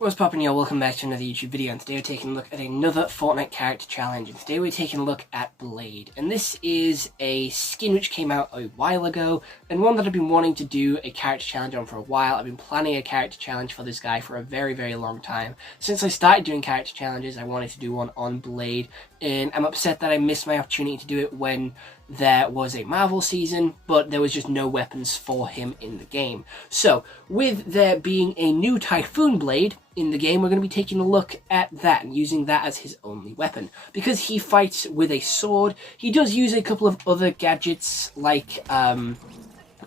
What's poppin', y'all? Welcome back to another YouTube video, and today we're taking a look at another Fortnite character challenge, and today we're taking a look at Blade. And this is a skin which came out a while ago, and one that I've been wanting to do a character challenge on for a while. I've been planning a character challenge for this guy for a very, very long time. Since I started doing character challenges, I wanted to do one on Blade, and I'm upset that I missed my opportunity to do it when there was a Marvel season, but there was just no weapons for him in the game. So, with there being a new Typhoon Blade in the game, we're going to be taking a look at that and using that as his only weapon. Because he fights with a sword, he does use a couple of other gadgets like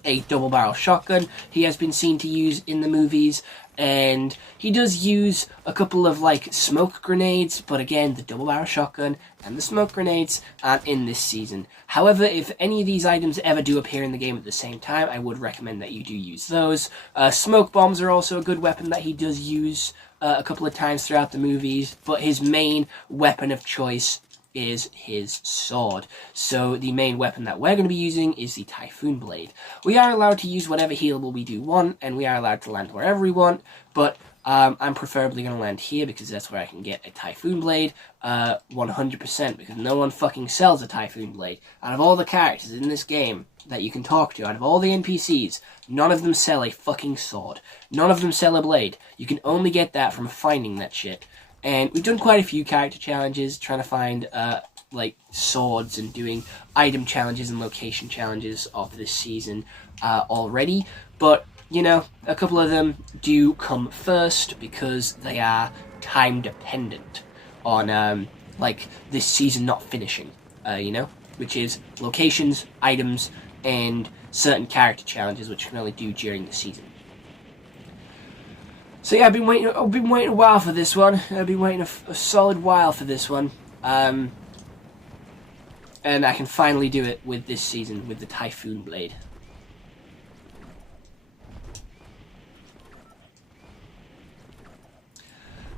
a double-barrel shotgun he has been seen to use in the movies, and he does use a couple of like smoke grenades, but again, the double-barrel shotgun and the smoke grenades aren't in this season. However, if any of these items ever do appear in the game at the same time, I would recommend that you do use those. Smoke bombs are also a good weapon that he does use a couple of times throughout the movies, but his main weapon of choice is his sword. So the main weapon that we're going to be using is the Typhoon Blade. We are allowed to use whateable healable we do want, and we are allowed to land wherever we want, but I'm preferably going to land here because that's where I can get a Typhoon Blade 100%, because no one fucking sells a Typhoon Blade. Out of all the characters in this game that you can talk to, out of all the NPCs, none of them sell a fucking sword. None of them sell a blade. You can only get that from finding that shit. And we've done quite a few character challenges, trying to find, like, swords and doing item challenges and location challenges of this season already. But, you know, a couple of them do come first because they are time-dependent on, like, this season not finishing, you know? Which is locations, items, and certain character challenges, which you can only do during the season. So yeah, I've been waiting a while for this one. I've been waiting a solid while for this one. And I can finally do it with this season, with the Typhoon Blade.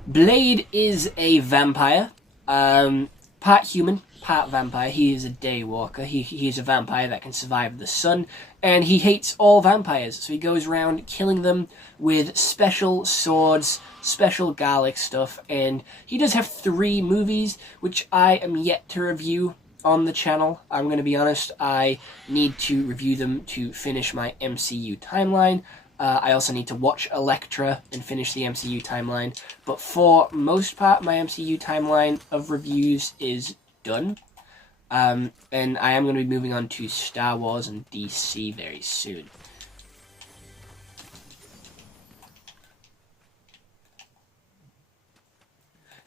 Blade is a vampire. Part human, part vampire. He is a daywalker. He is a vampire that can survive the sun, and he hates all vampires, so he goes around killing them with special swords, special garlic stuff, and he does have 3 movies, which I am yet to review on the channel. I'm going to be honest, I need to review them to finish my MCU timeline. I also need to watch Elektra and finish the MCU timeline, but for most part, my MCU timeline of reviews is done. And I am going to be moving on to Star Wars and DC very soon.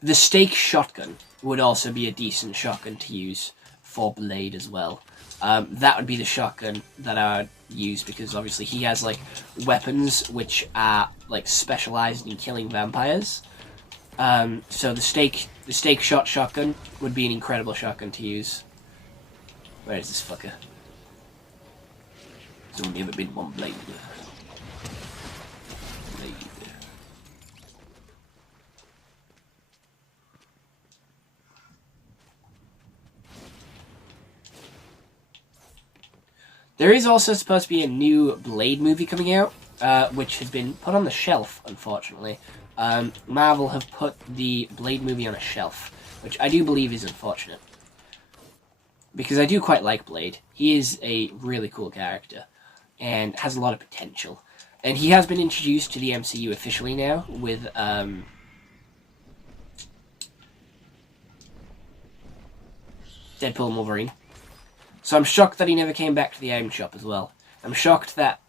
The stake shotgun would also be a decent shotgun to use for Blade as well. That would be the shotgun that I would use, because obviously he has like weapons which are like specialized in killing vampires. So the stake shot shotgun would be an incredible shotgun to use. Where is this fucker? There's only ever been one Blade. There is also supposed to be a new Blade movie coming out, which has been put on the shelf, unfortunately. Marvel have put the Blade movie on a shelf, which I do believe is unfortunate. Because I do quite like Blade. He is a really cool character, and has a lot of potential. And he has been introduced to the MCU officially now, with, Deadpool and Wolverine. So I'm shocked that he never came back to the item shop as well. I'm shocked that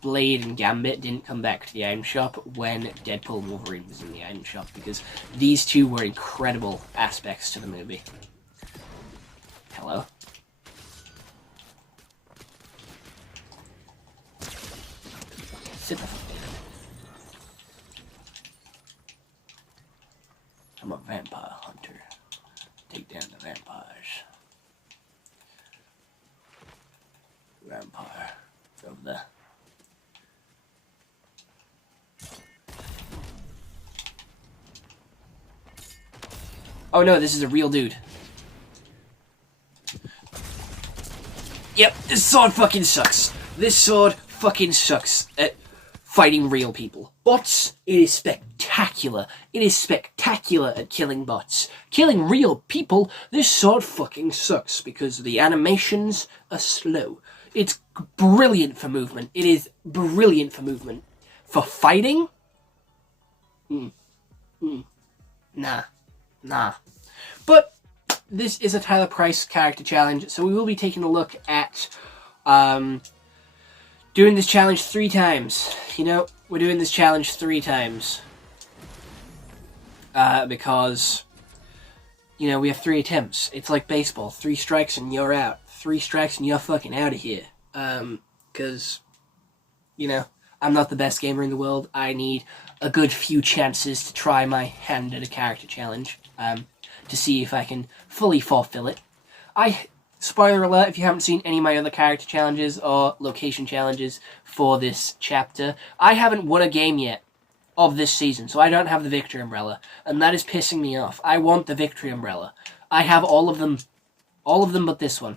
Blade and Gambit didn't come back to the item shop when Deadpool and Wolverine was in the item shop, because these two were incredible aspects to the movie. Hello. Sit the fuck down. I'm a vampire hunter. Take down the vampires. Vampire. Over there. Oh no, this is a real dude. Yep, this sword fucking sucks. This sword fucking sucks at fighting real people. But it is spectacular. spectacular. It is spectacular at killing bots. Killing real people, this sword fucking sucks because the animations are slow. It's brilliant for movement. It is brilliant for movement. For fighting? Nah. But this is a Tyler Price character challenge, so we will be taking a look at doing this challenge 3 times. You know, we're doing this challenge 3 times. Because, you know, we have 3 attempts. It's like baseball. 3 strikes and you're out. 3 strikes and you're fucking out of here. Because, you know, I'm not the best gamer in the world. I need a good few chances to try my hand at a character challenge. To see if I can fully fulfill it. Spoiler alert, if you haven't seen any of my other character challenges or location challenges for this chapter, I haven't won a game yet of this season, so I don't have the victory umbrella, and that is pissing me off. I want the victory umbrella. I have all of them but this one.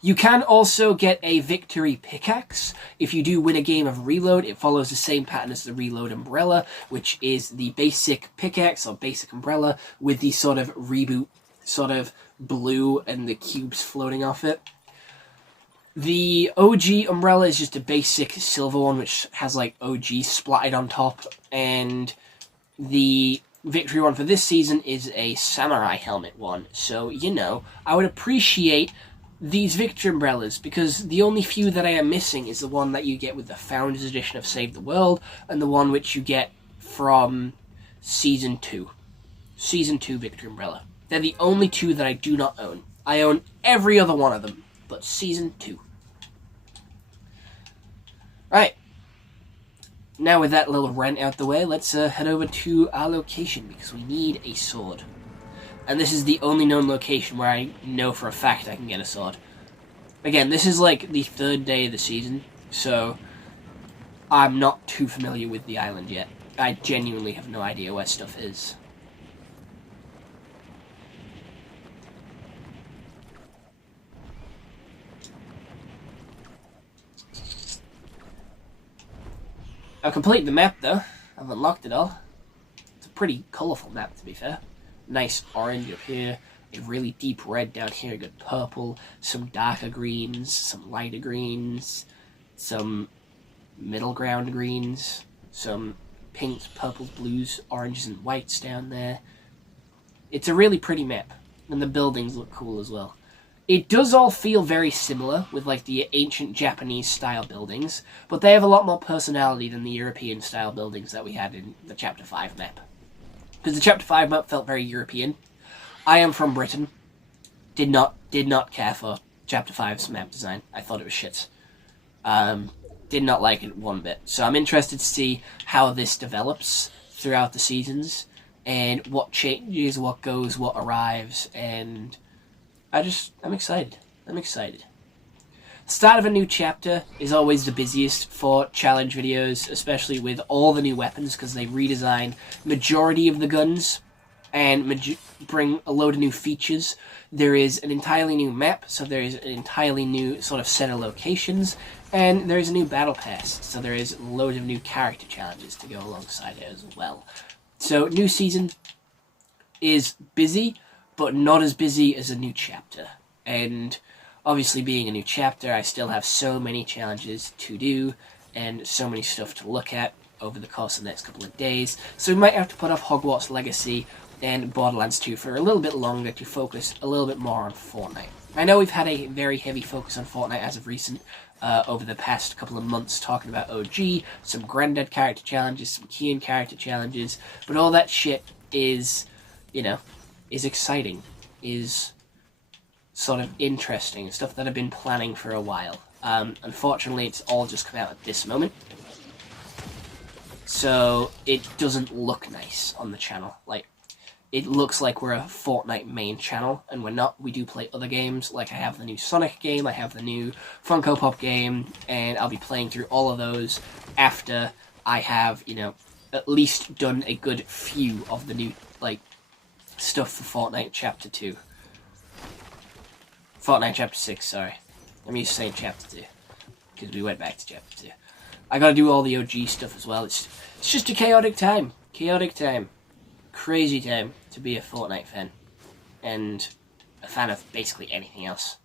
You can also get a victory pickaxe. If you do win a game of Reload, it follows the same pattern as the Reload umbrella, which is the basic pickaxe or basic umbrella with the sort of reboot sort of blue and the cubes floating off it. The OG umbrella is just a basic silver one which has like OG splattered on top, and the victory one for this season is a samurai helmet one. So, you know, I would appreciate these victory umbrellas, because the only few that I am missing is the one that you get with the Founders Edition of Save the World, and the one which you get from Season 2. Season 2 victory umbrella. They're the only 2 that I do not own. I own every other one of them, but Season 2. Right. Now with that little rant out the way, let's head over to our location, because we need a sword. And this is the only known location where I know for a fact I can get a sword. Again, this is like the 3rd day of the season, so I'm not too familiar with the island yet. I genuinely have no idea where stuff is. I've completed the map though. I've unlocked it all. It's a pretty colourful map, to be fair. Nice orange up here, a really deep red down here, a good purple, some darker greens, some lighter greens, some middle ground greens, some pinks, purples, blues, oranges, and whites down there. It's a really pretty map, and the buildings look cool as well. It does all feel very similar with like the ancient Japanese style buildings, but they have a lot more personality than the European style buildings that we had in the Chapter 5 map. Because the Chapter 5 map felt very European. I am from Britain. Did not care for Chapter 5's map design. I thought it was shit. Did not like it one bit. So I'm interested to see how this develops throughout the seasons, and what changes, what goes, what arrives, and I'm excited. I'm excited. Start of a new chapter is always the busiest for challenge videos, especially with all the new weapons, because they redesign majority of the guns and bring a load of new features. There is an entirely new map, so there is an entirely new sort of set of locations, and there is a new battle pass, so there is a load of new character challenges to go alongside it as well. So new season is busy, but not as busy as a new chapter. And obviously, being a new chapter, I still have so many challenges to do and so many stuff to look at over the course of the next couple of days. So we might have to put off Hogwarts Legacy and Borderlands 2 for a little bit longer to focus a little bit more on Fortnite. I know we've had a very heavy focus on Fortnite as of recent, over the past couple of months, talking about OG, some Grandad character challenges, some Kian character challenges, but all that shit is, you know, is exciting, is sort of interesting, stuff that I've been planning for a while. Unfortunately, it's all just come out at this moment, so it doesn't look nice on the channel. Like, it looks like we're a Fortnite main channel, and we're not. We do play other games, like I have the new Sonic game, I have the new Funko Pop game, and I'll be playing through all of those after I have, you know, at least done a good few of the new, like, stuff for Fortnite Chapter 2. Fortnite Chapter 6, sorry. I'm used to saying Chapter 2, because we went back to Chapter 2. I gotta do all the OG stuff as well. It's just a chaotic time. Chaotic time. Crazy time to be a Fortnite fan. And a fan of basically anything else.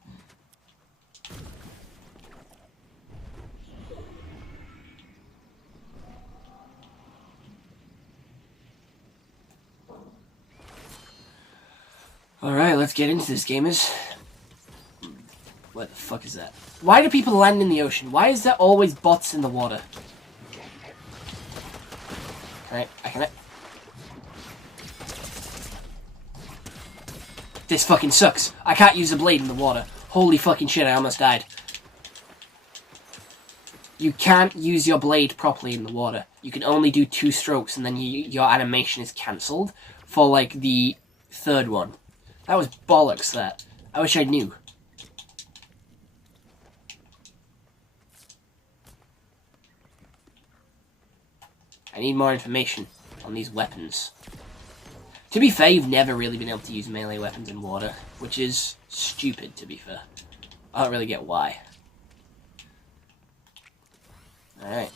Alright, let's get into this, gamers. What the fuck is that? Why do people land in the ocean? Why is there always bots in the water? Can I? This fucking sucks. I can't use a blade in the water. Holy fucking shit, I almost died. You can't use your blade properly in the water. You can only do 2 strokes and then your animation is cancelled for, like, the 3rd one. That was bollocks, that. I wish I knew. I need more information on these weapons. To be fair, you've never really been able to use melee weapons in water, which is stupid, to be fair. I don't really get why. Alright.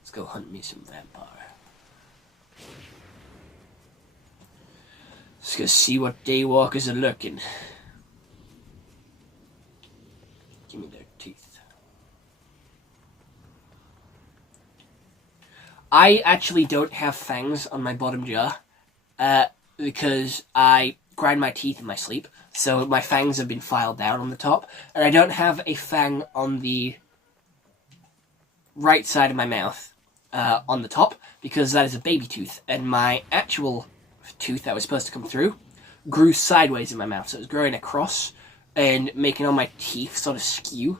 Let's go hunt me some vampire. Let's go see what daywalkers are lurking. Give me their teeth. I actually don't have fangs on my bottom jaw. Because I grind my teeth in my sleep. So my fangs have been filed down on the top. And I don't have a fang on the right side of my mouth. On the top. Because that is a baby tooth. And my actual tooth that was supposed to come through grew sideways in my mouth, so it was growing across and making all my teeth sort of skew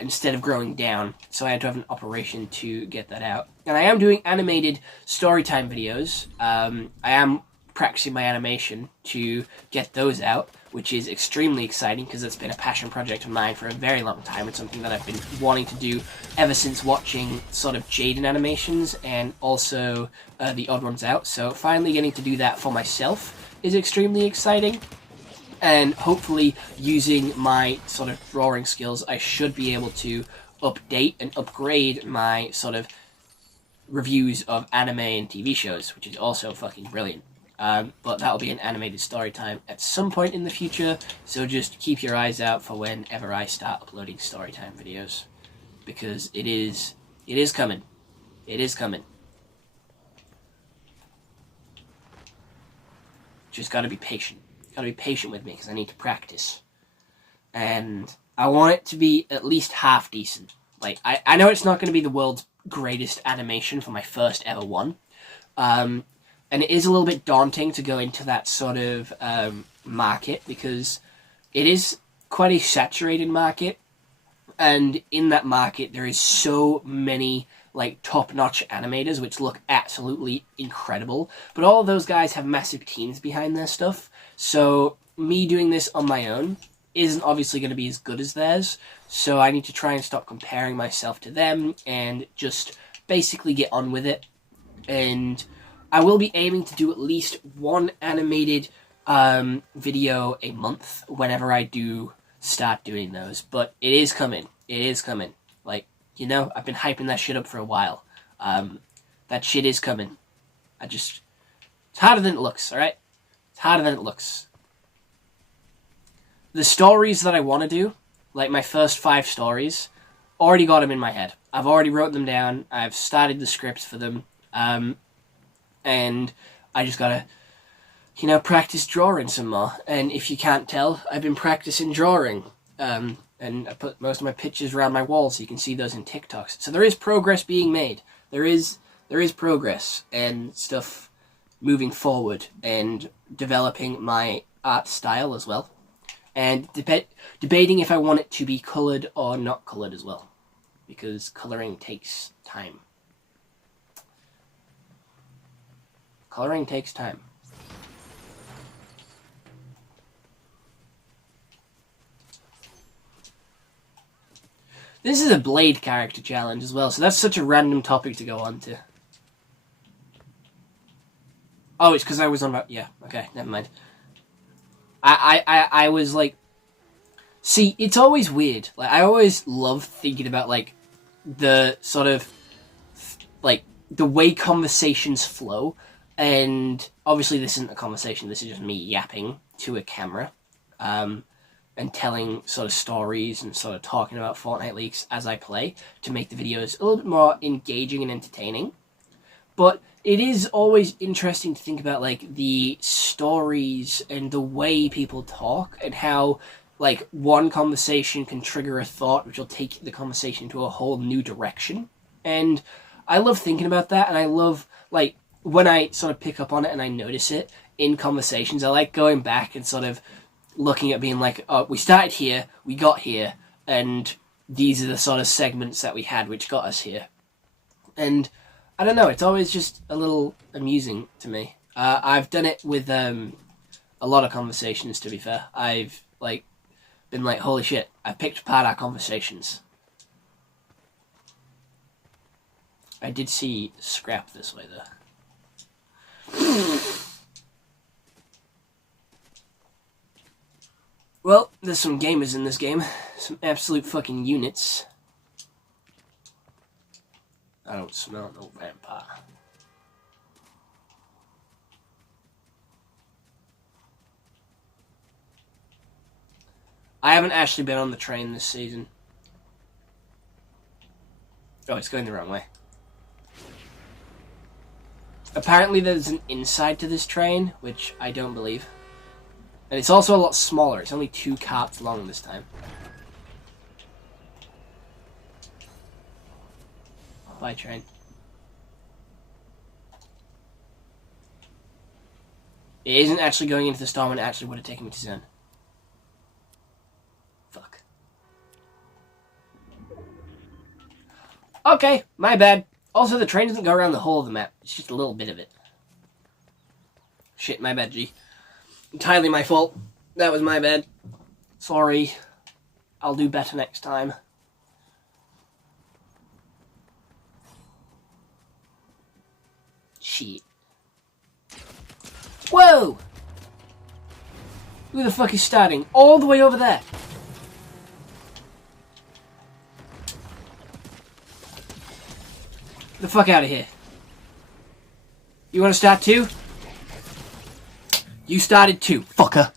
instead of growing down, so I had to have an operation to get that out. And I am doing animated storytime videos. I am practicing my animation to get those out, which is extremely exciting because it's been a passion project of mine for a very long time. It's something that I've been wanting to do ever since watching sort of Jaden animations and also the Odd Ones Out. So finally getting to do that for myself is extremely exciting. And hopefully using my sort of drawing skills, I should be able to update and upgrade my sort of reviews of anime and TV shows, which is also fucking brilliant. But that'll be an animated story time at some point in the future, so just keep your eyes out for whenever I start uploading story time videos, because it is coming. It is coming. Just gotta be patient. Gotta be patient with me, because I need to practice. And I want it to be at least half decent. Like, I know it's not going to be the world's greatest animation for my first ever one. And it is a little bit daunting to go into that sort of market, because it is quite a saturated market. And in that market, there is so many like top-notch animators, which look absolutely incredible. But all of those guys have massive teams behind their stuff. So me doing this on my own isn't obviously going to be as good as theirs. So I need to try and stop comparing myself to them and just basically get on with it. And I will be aiming to do at least one animated video a month whenever I do start doing those. But it is coming. It is coming. Like, you know, I've been hyping that shit up for a while. That shit is coming. It's harder than it looks, alright? It's harder than it looks. The stories that I want to do, like my first 5 stories, already got them in my head. I've already wrote them down. I've started the scripts for them. And I just gotta, you know, practice drawing some more. And if you can't tell, I've been practicing drawing. And I put most of my pictures around my wall so you can see those in TikToks. So there is progress being made. There is progress and stuff moving forward and developing my art style as well. And debating if I want it to be coloured or not coloured as well. Because colouring takes time. Colouring takes time. This is a Blade character challenge as well, so that's such a random topic to go on to. Oh, it's because I was on about... Yeah, okay, never mind. I was like... See, it's always weird. Like, I always love thinking about, like, the sort of, like, the way conversations flow, and obviously this isn't a conversation, this is just me yapping to a camera, and telling sort of stories and sort of talking about Fortnite leaks as I play to make the videos a little bit more engaging and entertaining. But it is always interesting to think about, like, the stories and the way people talk and how, like, one conversation can trigger a thought which will take the conversation to a whole new direction. And I love thinking about that, and I love, like, when I sort of pick up on it and I notice it in conversations, I like going back and sort of looking at being like, oh, we started here, we got here, and these are the sort of segments that we had which got us here. And I don't know, it's always just a little amusing to me. I've done it with a lot of conversations, to be fair. I've, like, been like, holy shit, I picked apart our conversations. I did see scrap this way, though. Well, there's some gamers in this game. Some absolute fucking units. I don't smell no vampire. I haven't actually been on the train this season. Oh, it's going the wrong way. Apparently there's an inside to this train, which I don't believe. And it's also a lot smaller. It's only 2 carts long this time. Bye, train. It isn't actually going into the storm, and it actually would have taken me to Zen. Fuck. Okay, my bad. Also, the train doesn't go around the whole of the map. It's just a little bit of it. Shit, my bad, G. Entirely my fault. That was my bad. Sorry. I'll do better next time. Shit. Whoa! Who the fuck is starting? All the way over there. Get the fuck out of here. You want to start too? You started too, fucker.